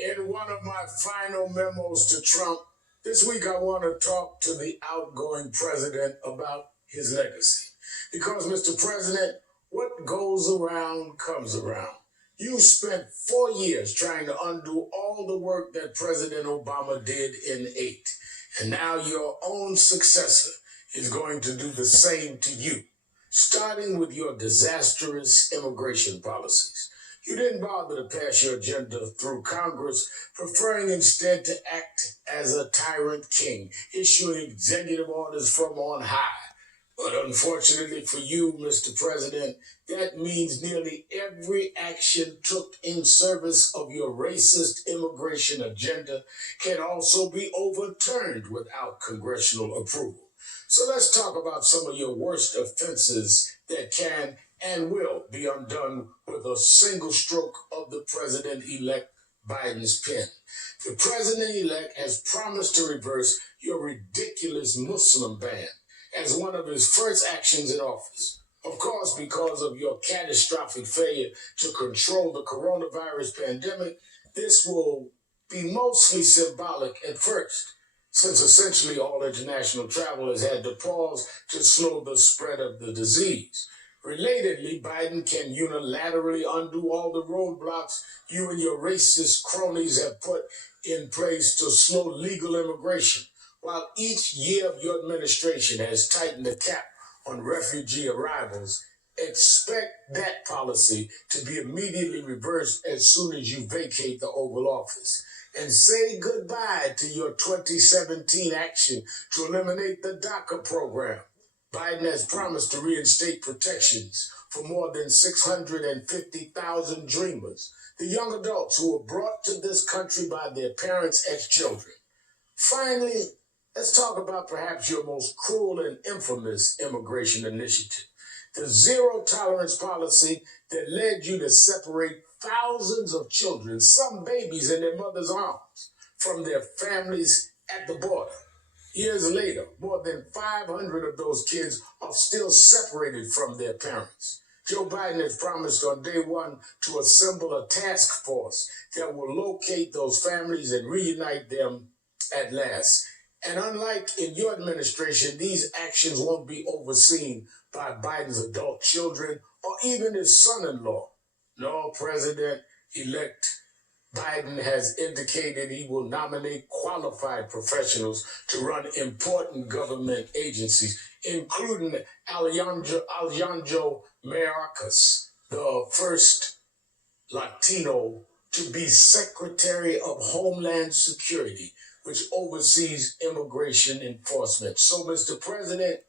In one of my final memos to Trump, this week I want to talk to the outgoing president about his legacy. Because, Mr. President, what goes around comes around. You spent 4 years trying to undo all the work that President Obama did in 8. And now your own successor is going to do the same to you, starting with your disastrous immigration policies. You didn't bother to pass your agenda through Congress, preferring instead to act as a tyrant king, issuing executive orders from on high. But unfortunately for you, Mr. President, that means nearly every action took in service of your racist immigration agenda can also be overturned without congressional approval. So let's talk about some of your worst offenses that can and will be undone with a single stroke of the President-elect Biden's pen. The President-elect has promised to reverse your ridiculous Muslim ban as one of his first actions in office. Of course, because of your catastrophic failure to control the coronavirus pandemic, this will be mostly symbolic at first, since essentially all international travel has had to pause to slow the spread of the disease. Relatedly, Biden can unilaterally undo all the roadblocks you and your racist cronies have put in place to slow legal immigration. While each year of your administration has tightened the cap on refugee arrivals, expect that policy to be immediately reversed as soon as you vacate the Oval Office. And say goodbye to your 2017 action to eliminate the DACA program. Biden has promised to reinstate protections for more than 650,000 dreamers, the young adults who were brought to this country by their parents as children. Finally, let's talk about perhaps your most cruel and infamous immigration initiative, the zero-tolerance policy that led you to separate thousands of children, some babies in their mother's arms, from their families at the border. Years later, more than 500 of those kids are still separated from their parents. Joe Biden has promised on day one to assemble a task force that will locate those families and reunite them at last. And unlike in your administration, these actions won't be overseen by Biden's adult children or even his son-in-law. No, President-elect Biden has indicated he will nominate qualified professionals to run important government agencies, including Alejandro Mayorkas, the first Latino to be Secretary of Homeland Security, which oversees immigration enforcement. So, Mr. President,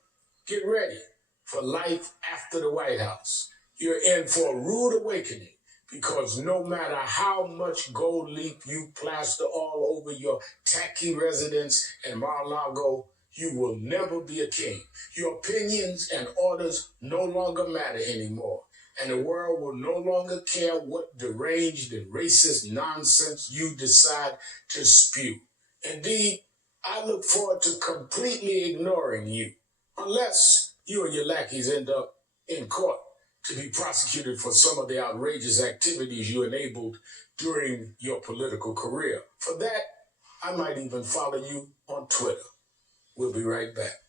get ready for life after the White House. You're in for a rude awakening, because no matter how much gold leaf you plaster all over your tacky residence in Mar-a-Lago, you will never be a king. Your opinions and orders no longer matter anymore, and the world will no longer care what deranged and racist nonsense you decide to spew. Indeed, I look forward to completely ignoring you, unless you and your lackeys end up in court to be prosecuted for some of the outrageous activities you enabled during your political career. For that, I might even follow you on Twitter. We'll be right back.